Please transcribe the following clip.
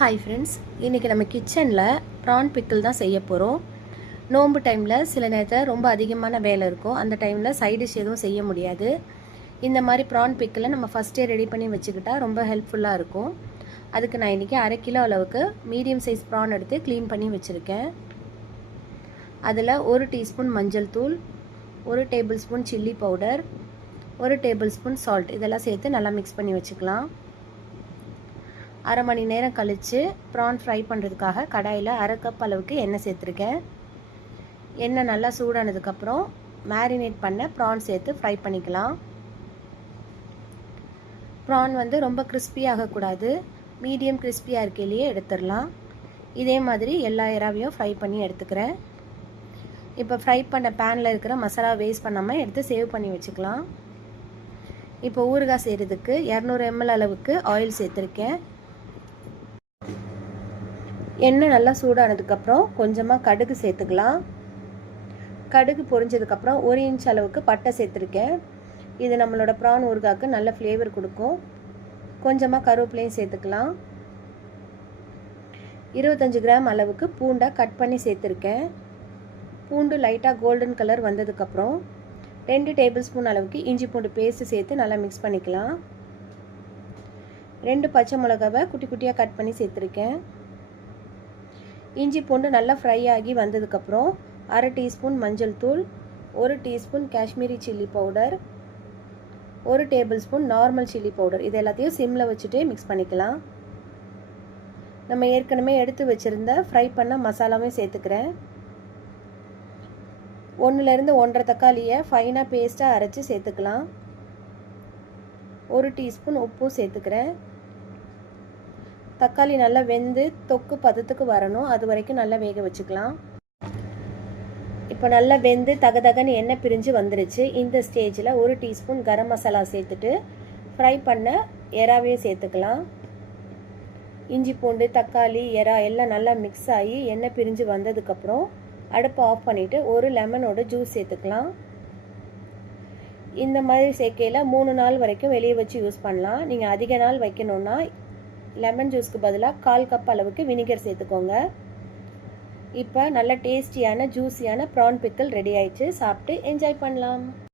Hi friends, இன்றைக்கி நம்ம கிச்சனில் ப்ரான் பிக்கிள் தான் செய்ய போகிறோம். நோன்பு டைமில் சில நேரத்தில் ரொம்ப அதிகமான வேலை இருக்கும். அந்த டைமில் சைட் டிஷ் எதுவும் செய்ய முடியாது. இந்த மாதிரி ப்ரான் பிக்கிளை நம்ம ஃபஸ்ட்டே ரெடி பண்ணி வச்சுக்கிட்டா ரொம்ப ஹெல்ப்ஃபுல்லாக இருக்கும். அதுக்கு நான் இன்றைக்கி 1/2 கிலோ அளவுக்கு மீடியம் சைஸ் ப்ரான் எடுத்து க்ளீன் பண்ணி வச்சுருக்கேன். அதில் 1 டீஸ்பூன் மஞ்சள் தூள், 1 table spoon chilli powder, 1 table spoon salt இதெல்லாம் சேர்த்து நல்லா மிக்ஸ் பண்ணி வச்சுக்கலாம். அரை மணி நேரம் கழித்து ப்ரான் ஃப்ரை பண்ணுறதுக்காக கடாயில் 1/2 கப் அளவுக்கு எண்ணெய் சேர்த்துருக்கேன். எண்ணெய் நல்லா சூடானதுக்கப்புறம் மேரினேட் பண்ண ப்ரான் சேர்த்து ஃப்ரை பண்ணிக்கலாம். ப்ரான் ரொம்ப கிறிஸ்பி ஆகக்கூடாது, மீடியம் கிறிஸ்பியாக இருக்கையிலேயே எடுத்துடலாம். இதே மாதிரி எல்லா இறாவையும் ஃப்ரை பண்ணி எடுத்துக்கிறேன். இப்போ ஃப்ரை பண்ண பேனில் இருக்கிற மசாலா வேஸ்ட் பண்ணாமல் எடுத்து சேவ் பண்ணி வச்சுக்கலாம். இப்போ ஊறுகாய் செய்கிறதுக்கு 200 ml அளவுக்கு ஆயில் சேர்த்துருக்கேன். எண்ணெய் நல்லா சூடானதுக்கப்புறம் கொஞ்சமாக கடுகு சேர்த்துக்கலாம். கடுகு பொரிஞ்சதுக்கப்புறம் 1 இன்ச் அளவுக்கு பட்டை சேர்த்துருக்கேன். இது நம்மளோட ப்ரான் ஊறுகாய்க்கு நல்ல ஃப்ளேவர் கொடுக்கும். கொஞ்சமாக கருவேப்பிலையும் சேர்த்துக்கலாம். 25 கிராம் அளவுக்கு பூண்டை கட் பண்ணி சேர்த்துருக்கேன். பூண்டு லைட்டாக கோல்டன் கலர் வந்ததுக்கப்புறம் 2 டேபிள் ஸ்பூன் அளவுக்கு இஞ்சி பூண்டு பேஸ்ட்டு சேர்த்து நல்லா மிக்ஸ் பண்ணிக்கலாம். 2 பச்சை மிளகாவை குட்டி குட்டியாக கட் பண்ணி சேர்த்துருக்கேன். இஞ்சி பூண்டு நல்லா ஃப்ரை ஆகி வந்ததுக்கப்புறம் 1/2 டீஸ்பூன் மஞ்சள் தூள், 1 teaspoon Kashmiri chilli powder, 1 table spoon normal chilli powder இது எல்லாத்தையும் சிம்மில் வச்சுட்டு மிக்ஸ் பண்ணிக்கலாம். நம்ம ஏற்கனவே எடுத்து வச்சுருந்த ஃப்ரை பண்ண மசாலாவும் சேர்த்துக்கிறேன். 1லேருந்து 1.5 தக்காளியை ஃபைனாக பேஸ்ட்டாக அரைச்சி சேர்த்துக்கலாம். 1 டீஸ்பூன் உப்பும் சேர்த்துக்கிறேன். தக்காளி நல்லா வெந்து தொக்கு பதத்துக்கு வரணும், அது வரைக்கும் நல்லா வேக வச்சுக்கலாம். இப்போ நல்லா வெந்து தகதகன்னு எண்ணெய் பிரிஞ்சு வந்துருச்சு. இந்த ஸ்டேஜில் 1 டீஸ்பூன் கரம் மசாலா சேர்த்துட்டு ஃப்ரை பண்ண எறாவையும் சேர்த்துக்கலாம். இஞ்சி பூண்டு தக்காளி எறா எல்லாம் நல்லா மிக்ஸ் ஆகி எண்ணெய் பிரிஞ்சு வந்ததுக்கப்புறம் அடுப்பை ஆஃப் பண்ணிவிட்டு 1 லெமனோட ஜூஸ் சேர்த்துக்கலாம். இந்த மாதிரி சேர்க்கையில் 3 நாள் வரைக்கும் வெளியே வச்சு யூஸ் பண்ணலாம். நீங்கள் அதிக நாள் வைக்கணுன்னா லெமன் ஜூஸ்க்கு பதிலாக 1/4 கப் அளவுக்கு வினிகர் சேர்த்துக்கோங்க. இப்போ நல்ல டேஸ்டியான ஜூஸியான ப்ரான் பிக்கிள் ரெடி ஆயிடுச்சு. சாப்பிட்டு என்ஜாய் பண்ணலாம்.